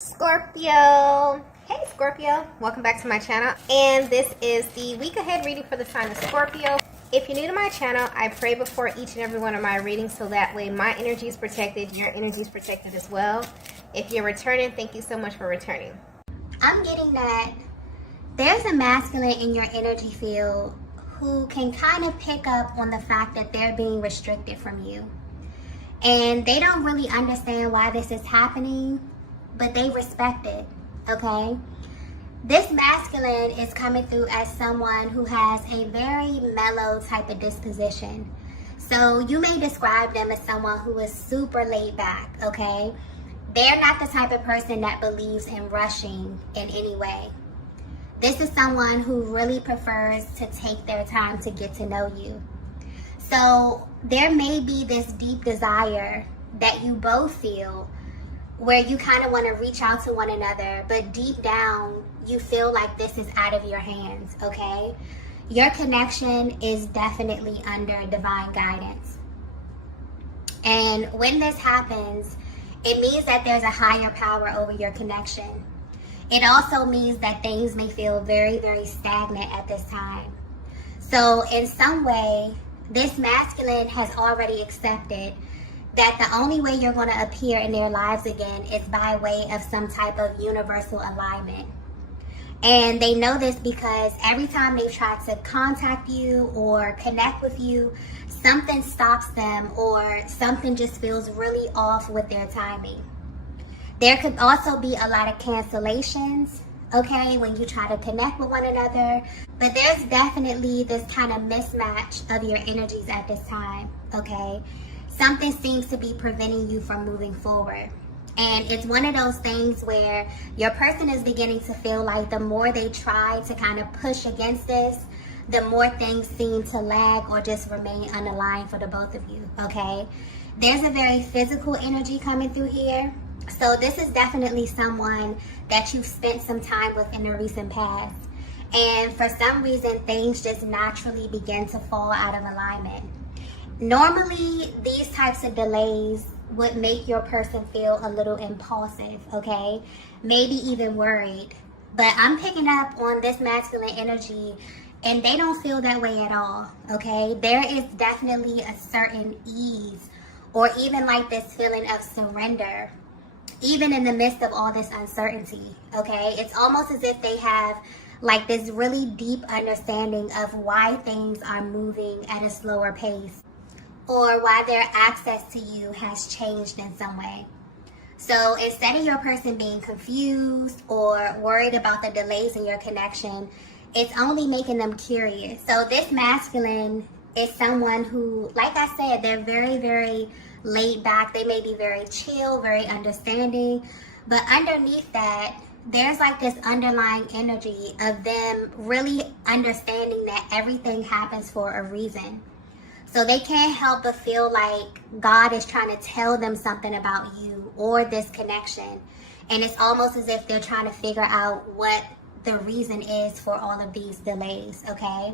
Scorpio. Hey Scorpio, welcome back to my channel, and this is the week ahead reading for the sign of Scorpio. If you're new to my channel, I pray before each and every one of my readings so that way my energy is protected, your energy is protected as well. If you're returning, thank you so much for returning. I'm getting that there's a masculine in your energy field who can kind of pick up on the fact that they're being restricted from you. And they don't really understand why this is happening, but they respect it, okay? This masculine is coming through as someone who has a very mellow type of disposition. So you may describe them as someone who is super laid back, okay? They're not the type of person that believes in rushing in any way. This is someone who really prefers to take their time to get to know you. So there may be this deep desire that you both feel where you kind of want to reach out to one another, but deep down you feel like this is out of your hands, okay? Your connection is definitely under divine guidance. And when this happens, it means that there's a higher power over your connection. It also means that things may feel very, very stagnant at this time. So in some way, this masculine has already accepted that the only way you're going to appear in their lives again is by way of some type of universal alignment. And they know this because every time they've tried to contact you or connect with you, something stops them or something just feels really off with their timing. There could also be a lot of cancellations, okay, when you try to connect with one another. But there's definitely this kind of mismatch of your energies at this time, okay? Something seems to be preventing you from moving forward. And it's one of those things where your person is beginning to feel like the more they try to kind of push against this, the more things seem to lag or just remain unaligned for the both of you, okay? There's a very physical energy coming through here. So this is definitely someone that you've spent some time with in the recent past. And for some reason, things just naturally begin to fall out of alignment. Normally, these types of delays would make your person feel a little impulsive, okay? Maybe even worried. But I'm picking up on this masculine energy and they don't feel that way at all, okay? There is definitely a certain ease or even like this feeling of surrender, even in the midst of all this uncertainty, okay? It's almost as if they have like this really deep understanding of why things are moving at a slower pace, or why their access to you has changed in some way. So instead of your person being confused or worried about the delays in your connection, it's only making them curious. So this masculine is someone who, like I said, they're very, very laid back. They may be very chill, very understanding, but underneath that, there's like this underlying energy of them really understanding that everything happens for a reason. So they can't help but feel like God is trying to tell them something about you or this connection. And it's almost as if they're trying to figure out what the reason is for all of these delays, okay?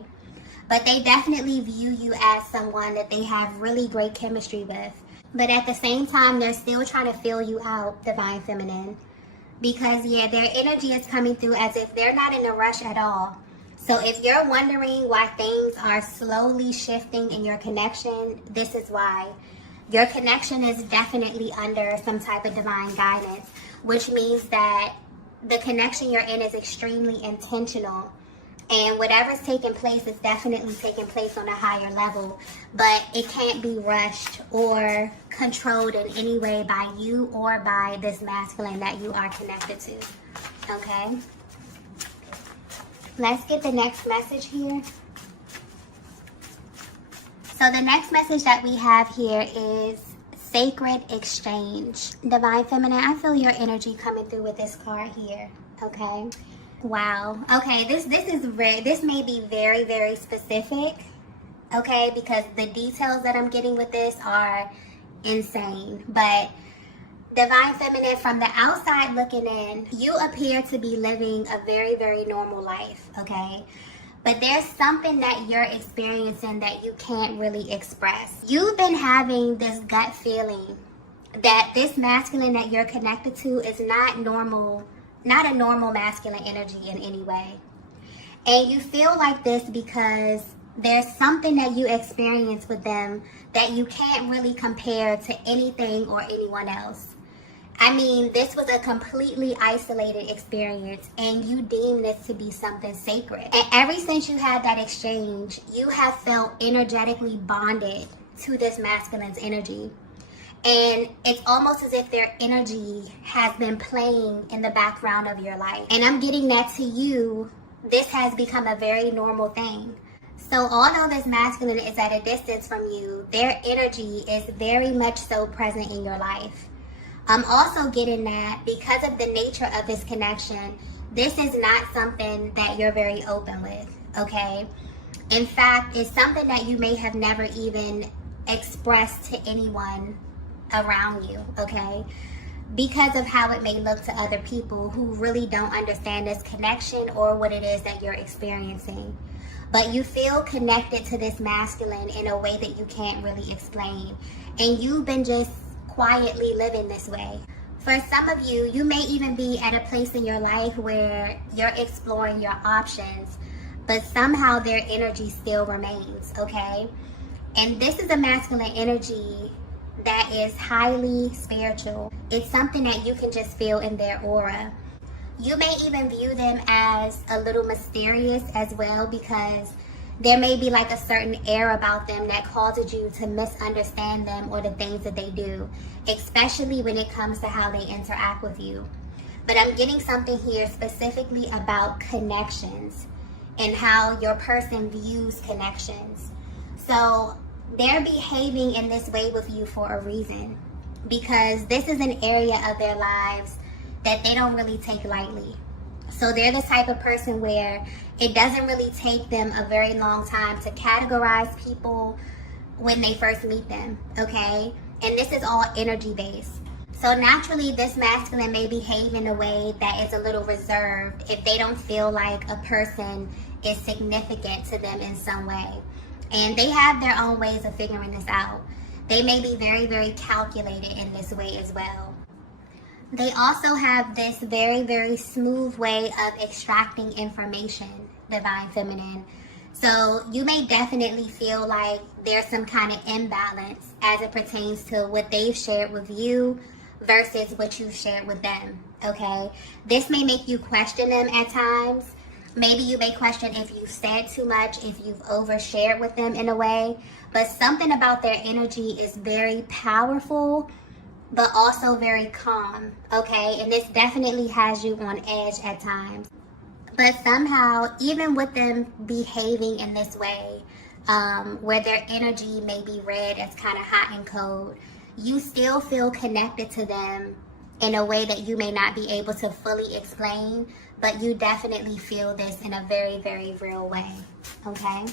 But they definitely view you as someone that they have really great chemistry with. But at the same time, they're still trying to feel you out, Divine Feminine. Because, yeah, their energy is coming through as if they're not in a rush at all. So if you're wondering why things are slowly shifting in your connection, this is why. Your connection is definitely under some type of divine guidance, which means that the connection you're in is extremely intentional. And whatever's taking place is definitely taking place on a higher level, but it can't be rushed or controlled in any way by you or by this masculine that you are connected to, okay? Let's get the next message here. So the next message that we have here is sacred exchange. Divine Feminine, I feel your energy coming through with this card here, okay? Wow. Okay, this may be very, very specific, okay, because the details that I'm getting with this are insane. But Divine Feminine, from the outside looking in, you appear to be living a very, very normal life, okay? But there's something that you're experiencing that you can't really express. You've been having this gut feeling that this masculine that you're connected to is not normal, not a normal masculine energy in any way. And you feel like this because there's something that you experience with them that you can't really compare to anything or anyone else. I mean, this was a completely isolated experience, and you deem this to be something sacred. And ever since you had that exchange, you have felt energetically bonded to this masculine's energy. And it's almost as if their energy has been playing in the background of your life. And I'm getting that to you, this has become a very normal thing. So although this masculine is at a distance from you, their energy is very much so present in your life. I'm also getting that because of the nature of this connection, this is not something that you're very open with, okay? In fact, it's something that you may have never even expressed to anyone around you, okay? Because of how it may look to other people who really don't understand this connection or what it is that you're experiencing. But you feel connected to this masculine in a way that you can't really explain. And you've been just quietly living this way. For some of you, you may even be at a place in your life where you're exploring your options, but somehow their energy still remains, okay? And this is a masculine energy that is highly spiritual. It's something that you can just feel in their aura. You may even view them as a little mysterious as well, because there may be like a certain air about them that causes you to misunderstand them or the things that they do, especially when it comes to how they interact with you. But I'm getting something here specifically about connections and how your person views connections. So they're behaving in this way with you for a reason, because this is an area of their lives that they don't really take lightly. So they're the type of person where it doesn't really take them a very long time to categorize people when they first meet them, okay? And this is all energy based. So naturally, this masculine may behave in a way that is a little reserved if they don't feel like a person is significant to them in some way. And they have their own ways of figuring this out. They may be very, very calculated in this way as well. They also have this very, very smooth way of extracting information, Divine Feminine. So you may definitely feel like there's some kind of imbalance as it pertains to what they've shared with you versus what you've shared with them, okay? This may make you question them at times. Maybe you may question if you've said too much, if you've overshared with them in a way. But something about their energy is very powerful, but also very calm, okay? And this definitely has you on edge at times. But somehow, even with them behaving in this way, where their energy may be read as kind of hot and cold, you still feel connected to them in a way that you may not be able to fully explain, but you definitely feel this in a very, very real way, okay?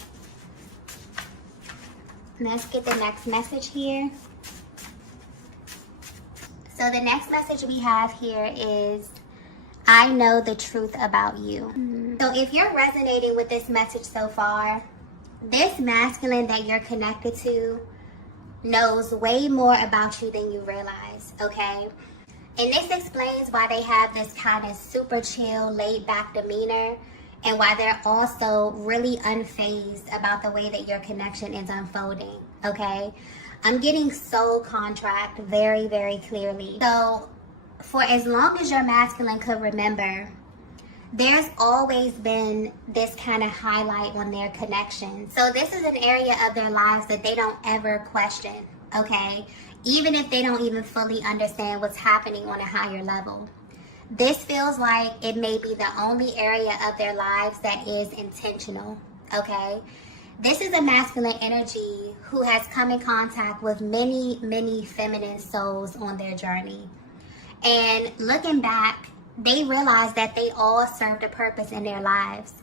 Let's get the next message here. So the next message we have here is, I know the truth about you. So if you're resonating with this message so far, this masculine that you're connected to knows way more about you than you realize, okay? And this explains why they have this kind of super chill, laid back demeanor, and why they're also really unfazed about the way that your connection is unfolding, okay? I'm getting soul contract very, very clearly. So for as long as your masculine could remember, there's always been this kind of highlight on their connection. So this is an area of their lives that they don't ever question, okay? Even if they don't even fully understand what's happening on a higher level. This feels like it may be the only area of their lives that is intentional, okay? This is a masculine energy who has come in contact with many, many feminine souls on their journey. And looking back, they realize that they all served a purpose in their lives.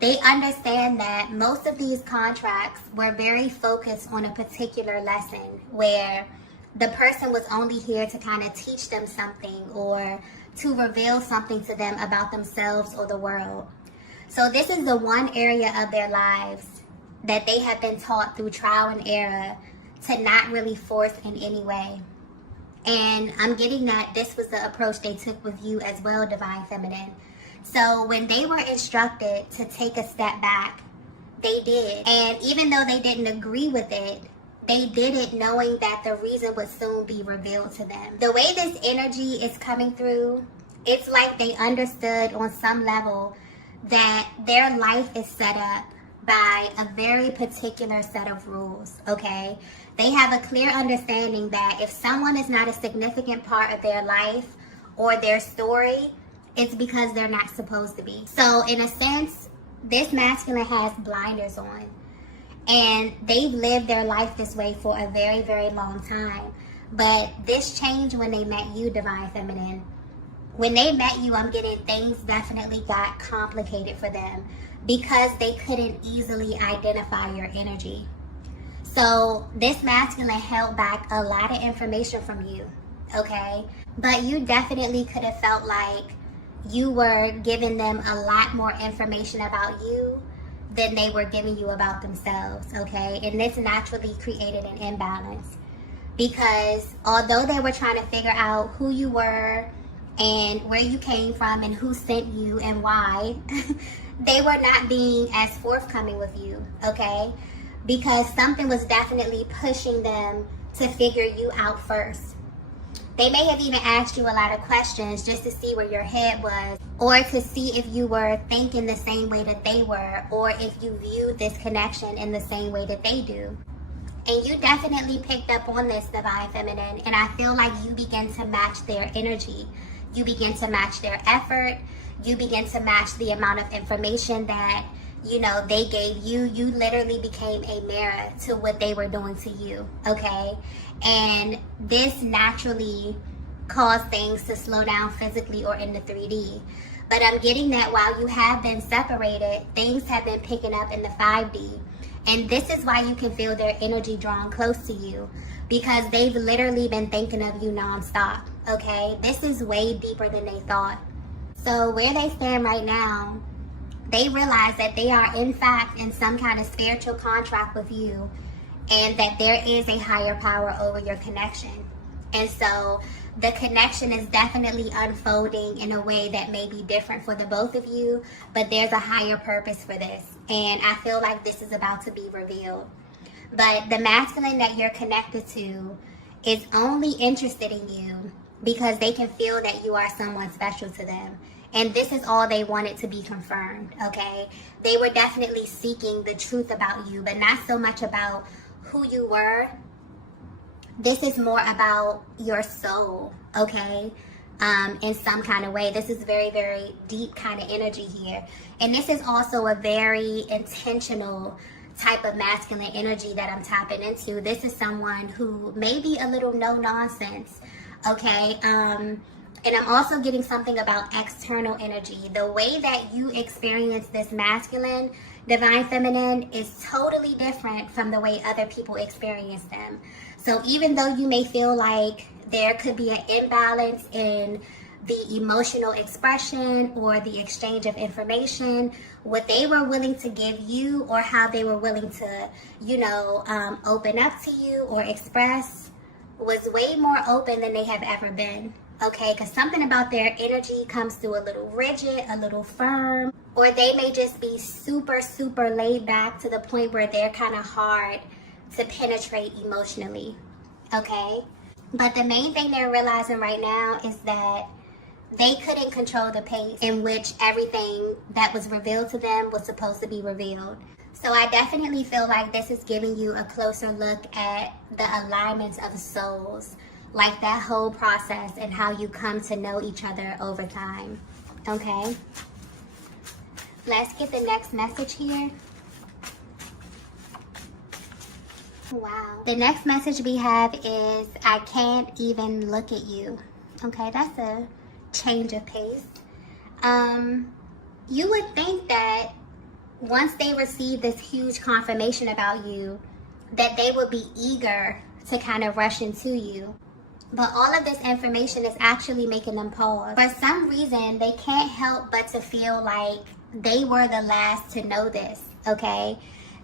They understand that most of these contracts were very focused on a particular lesson where the person was only here to kind of teach them something or to reveal something to them about themselves or the world. So this is the one area of their lives that they have been taught through trial and error to not really force in any way. And I'm getting that this was the approach they took with you as well, Divine Feminine. So when they were instructed to take a step back, they did. And even though they didn't agree with it, they did it knowing that the reason would soon be revealed to them. The way this energy is coming through, it's like they understood on some level that their life is set up by a very particular set of rules, okay? They have a clear understanding that if someone is not a significant part of their life or their story, it's because they're not supposed to be. So in a sense, this masculine has blinders on. And they've lived their life this way for a very, very long time. But this changed when they met you, Divine Feminine. When they met you, I'm getting things definitely got complicated for them because they couldn't easily identify your energy. So this masculine held back a lot of information from you, okay? But you definitely could have felt like you were giving them a lot more information about you than they were giving you about themselves, okay? And this naturally created an imbalance because although they were trying to figure out who you were and where you came from and who sent you and why, they were not being as forthcoming with you, okay? Because something was definitely pushing them to figure you out first. They may have even asked you a lot of questions just to see where your head was, or to see if you were thinking the same way that they were, or if you viewed this connection in the same way that they do. And you definitely picked up on this, Divine Feminine, and I feel like you begin to match their energy. You begin to match their effort. You begin to match the amount of information that, you know, they gave you. You literally became a mirror to what they were doing to you, okay? And this naturally caused things to slow down physically or in the 3D. But I'm getting that while you have been separated, things have been picking up in the 5D. And this is why you can feel their energy drawn close to you, because they've literally been thinking of you nonstop, okay? This is way deeper than they thought. So where they stand right now, they realize that they are in fact in some kind of spiritual contract with you, and that there is a higher power over your connection. And so the connection is definitely unfolding in a way that may be different for the both of you, but there's a higher purpose for this. And I feel like this is about to be revealed. But the masculine that you're connected to is only interested in you because they can feel that you are someone special to them. And this is all they wanted to be confirmed, okay? They were definitely seeking the truth about you, but not so much about who you were. This is more about your soul, okay? In some kind of way. This is very, very deep kind of energy here. And this is also a very intentional type of masculine energy that I'm tapping into. This is someone who may be a little no nonsense, okay? And I'm also getting something about external energy. The way that you experience this masculine, Divine Feminine, is totally different from the way other people experience them. So even though you may feel like there could be an imbalance in the emotional expression or the exchange of information, what they were willing to give you or how they were willing to, you know, open up to you or express was way more open than they have ever been. Okay, because something about their energy comes through a little rigid, a little firm, or they may just be super, super laid back to the point where they're kind of hard to penetrate emotionally, okay? But the main thing they're realizing right now is that they couldn't control the pace in which everything that was revealed to them was supposed to be revealed. So I definitely feel like this is giving you a closer look at the alignments of souls, like that whole process and how you come to know each other over time, okay? Let's get the next message here. Wow. The next message we have is, I can't even look at you. Okay, that's a change of pace. You would think that once they receive this huge confirmation about you, that they would be eager to kind of rush into you. But all of this information is actually making them pause. For some reason, they can't help but to feel like they were the last to know this, okay?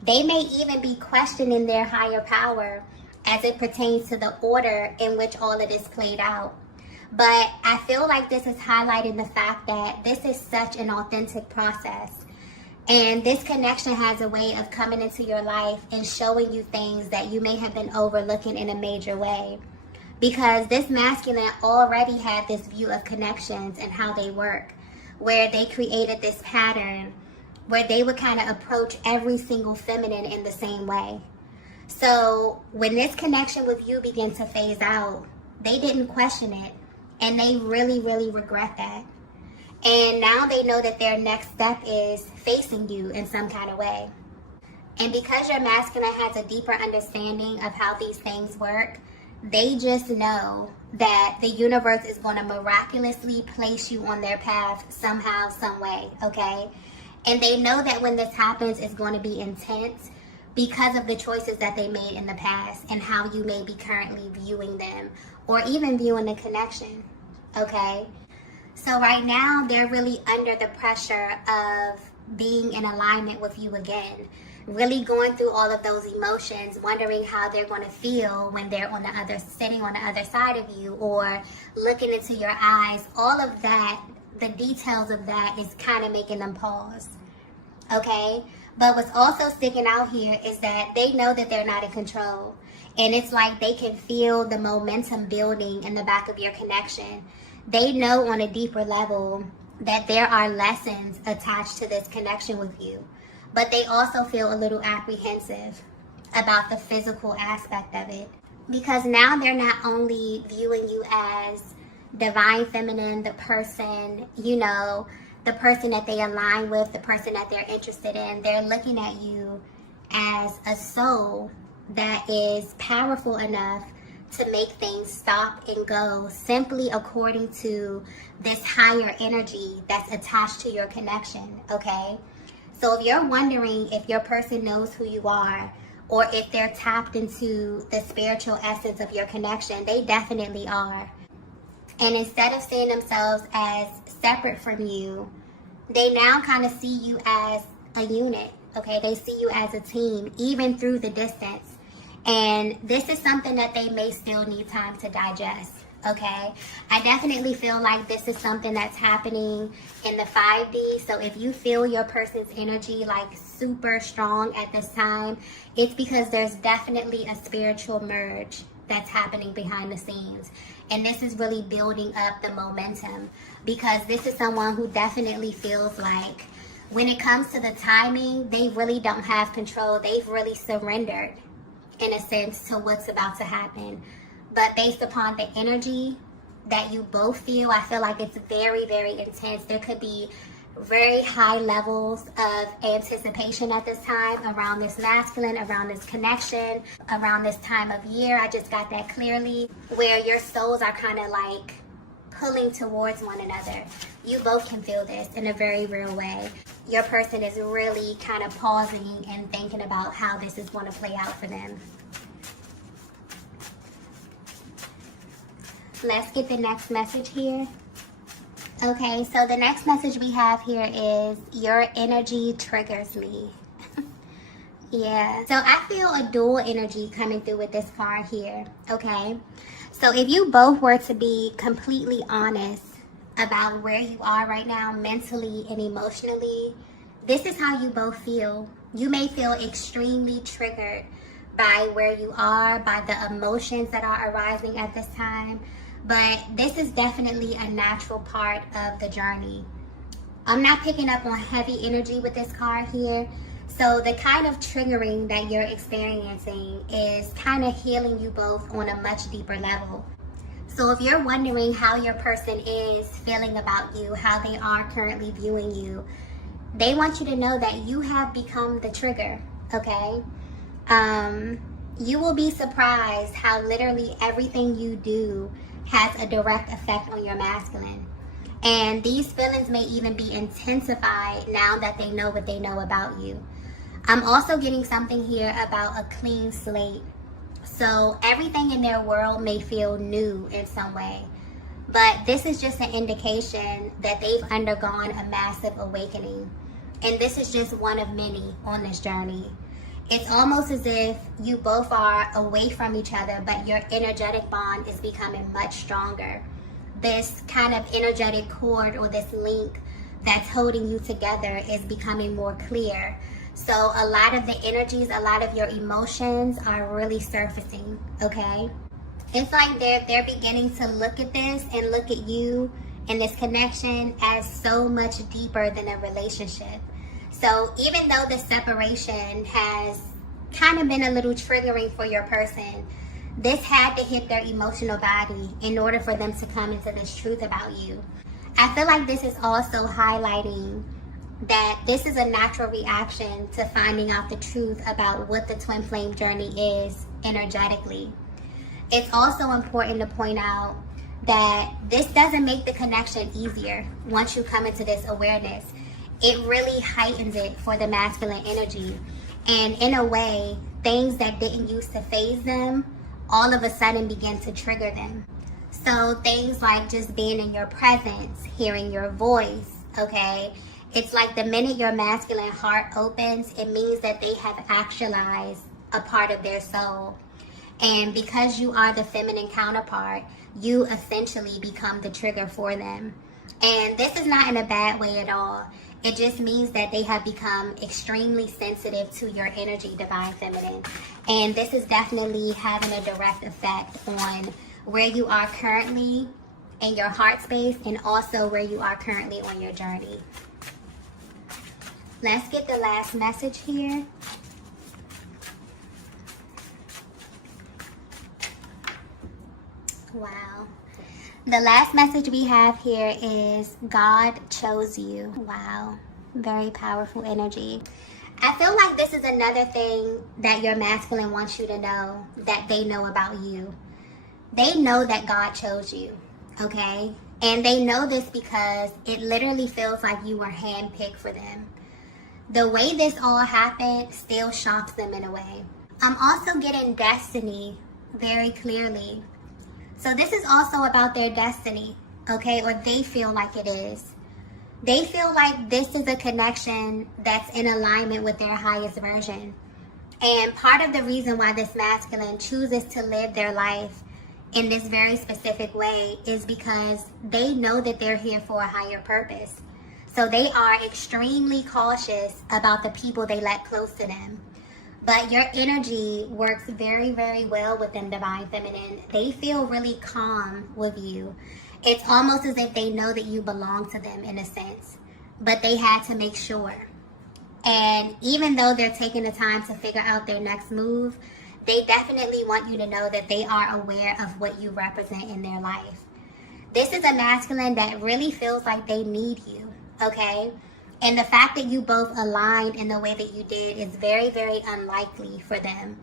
They may even be questioning their higher power as it pertains to the order in which all of this played out. But I feel like this is highlighting the fact that this is such an authentic process. And this connection has a way of coming into your life and showing you things that you may have been overlooking in a major way. Because this masculine already had this view of connections and how they work, where they created this pattern where they would kind of approach every single feminine in the same way. So when this connection with you began to phase out, they didn't question it, and they really, really regret that. And now they know that their next step is facing you in some kind of way. And because your masculine has a deeper understanding of how these things work, they just know that the universe is going to miraculously place you on their path somehow, some way, okay? And they know that when this happens, it's going to be intense because of the choices that they made in the past and how you may be currently viewing them or even viewing the connection, okay? So right now, they're really under the pressure of being in alignment with you again, really going through all of those emotions, wondering how they're going to feel when they're sitting on the other side of you or looking into your eyes. All of that, the details of that is kind of making them pause, okay? But what's also sticking out here is that they know that they're not in control. And it's like they can feel the momentum building in the back of your connection. They know on a deeper level that there are lessons attached to this connection with you. But they also feel a little apprehensive about the physical aspect of it. Because now they're not only viewing you as divine feminine, the person, the person that they align with, the person that they're interested in. They're looking at you as a soul that is powerful enough to make things stop and go simply according to this higher energy that's attached to your connection, okay? So if you're wondering if your person knows who you are or if they're tapped into the spiritual essence of your connection, they definitely are. And instead of seeing themselves as separate from you, they now kind of see you as a unit, okay? They see you as a team, even through the distance. And this is something that they may still need time to digest, okay? I definitely feel like this is something that's happening in the 5D. So if you feel your person's energy like super strong at this time, it's because there's definitely a spiritual merge that's happening behind the scenes. And this is really building up the momentum because this is someone who definitely feels like when it comes to the timing, they really don't have control. They've really surrendered in a sense to what's about to happen. But based upon the energy that you both feel, I feel like it's very, very intense. There could be very high levels of anticipation at this time around this masculine, around this connection, around this time of year. I just got that clearly, where your souls are kind of like pulling towards one another. You both can feel this in a very real way. Your person is really kind of pausing and thinking about how this is going to play out for them. Let's get the next message here. Okay, so the next message we have here is, your energy triggers me. Yeah, so I feel a dual energy coming through with this card here, okay? So if you both were to be completely honest about where you are right now, mentally and emotionally, this is how you both feel. You may feel extremely triggered by where you are, by the emotions that are arising at this time. But this is definitely a natural part of the journey. I'm not picking up on heavy energy with this card here. So the kind of triggering that you're experiencing is kind of healing you both on a much deeper level. So if you're wondering how your person is feeling about you, how they are currently viewing you, they want you to know that you have become the trigger, okay? You will be surprised how literally everything you do has a direct effect on your masculine. And these feelings may even be intensified now that they know what they know about you. I'm also getting something here about a clean slate. So everything in their world may feel new in some way. But this is just an indication that they've undergone a massive awakening. And this is just one of many on this journey. It's almost as if you both are away from each other, but your energetic bond is becoming much stronger. This kind of energetic cord or this link that's holding you together is becoming more clear. So a lot of the energies, a lot of your emotions are really surfacing, okay? It's like they're beginning to look at this and look at you and this connection as so much deeper than a relationship. So even though the separation has kind of been a little triggering for your person, this had to hit their emotional body in order for them to come into this truth about you. I feel like this is also highlighting that this is a natural reaction to finding out the truth about what the twin flame journey is energetically. It's also important to point out that this doesn't make the connection easier once you come into this awareness. It really heightens it for the masculine energy. And in a way, things that didn't used to faze them all of a sudden begin to trigger them. So things like just being in your presence, hearing your voice, okay? It's like the minute your masculine heart opens, it means that they have actualized a part of their soul. And because you are the feminine counterpart, you essentially become the trigger for them. And this is not in a bad way at all. It just means that they have become extremely sensitive to your energy, divine feminine. And this is definitely having a direct effect on where you are currently in your heart space and also where you are currently on your journey. Let's get the last message here. Wow. The last message we have here is God chose you. Wow. Very powerful energy. I feel like this is another thing that your masculine wants you to know that they know about you. They know that God chose you, okay? And they know this because it literally feels like you were handpicked for them. The way this all happened still shocks them in a way. I'm also getting destiny very clearly. So this is also about their destiny, okay? Or they feel like it is. They feel like this is a connection that's in alignment with their highest version. And part of the reason why this masculine chooses to live their life in this very specific way is because they know that they're here for a higher purpose. So they are extremely cautious about the people they let close to them. But your energy works very, very well with them, divine feminine. They feel really calm with you. It's almost as if they know that you belong to them in a sense. But they had to make sure. And even though they're taking the time to figure out their next move, they definitely want you to know that they are aware of what you represent in their life. This is a masculine that really feels like they need you, okay? And the fact that you both aligned in the way that you did is very, very unlikely for them.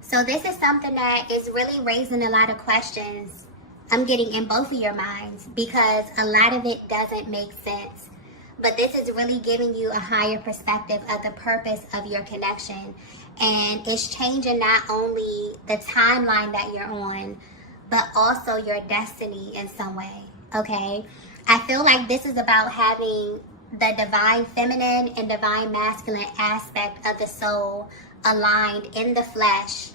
So this is something that is really raising a lot of questions I'm getting in both of your minds because a lot of it doesn't make sense. But this is really giving you a higher perspective of the purpose of your connection. And it's changing not only the timeline that you're on, but also your destiny in some way, okay? I feel like this is about having the divine feminine and divine masculine aspect of the soul aligned in the flesh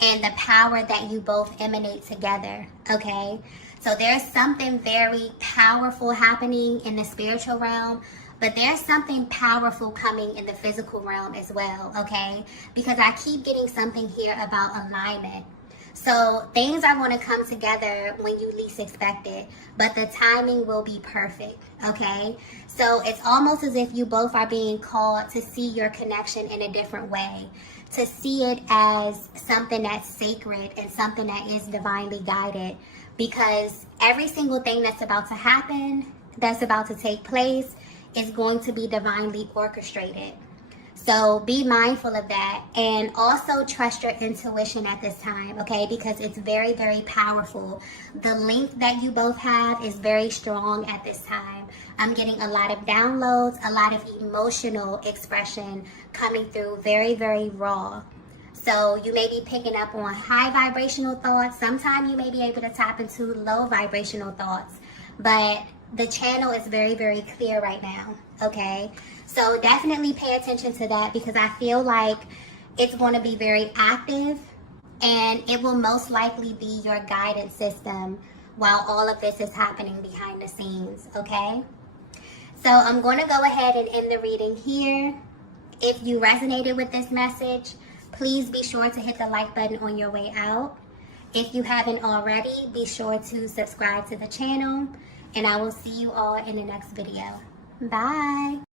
and the power that you both emanate together, okay? So there's something very powerful happening in the spiritual realm, but there's something powerful coming in the physical realm as well, okay? Because I keep getting something here about alignment. So things are going to come together when you least expect it, but the timing will be perfect, okay? So it's almost as if you both are being called to see your connection in a different way, to see it as something that's sacred and something that is divinely guided, because every single thing that's about to happen, that's about to take place, is going to be divinely orchestrated. So be mindful of that, and also trust your intuition at this time, okay? Because it's very, very powerful. The link that you both have is very strong at this time. I'm getting a lot of downloads, a lot of emotional expression coming through, very, very raw. So you may be picking up on high vibrational thoughts. Sometimes you may be able to tap into low vibrational thoughts, but the channel is very, very clear right now, okay? So definitely pay attention to that, because I feel like It's going to be very active, and it will most likely be your guidance system while all of this is happening behind the scenes, okay? So I'm going to go ahead and end the reading here. If you resonated with this message, please be sure to hit the like button on your way out. If you haven't already, be sure to subscribe to the channel, and I will see you all in the next video. Bye.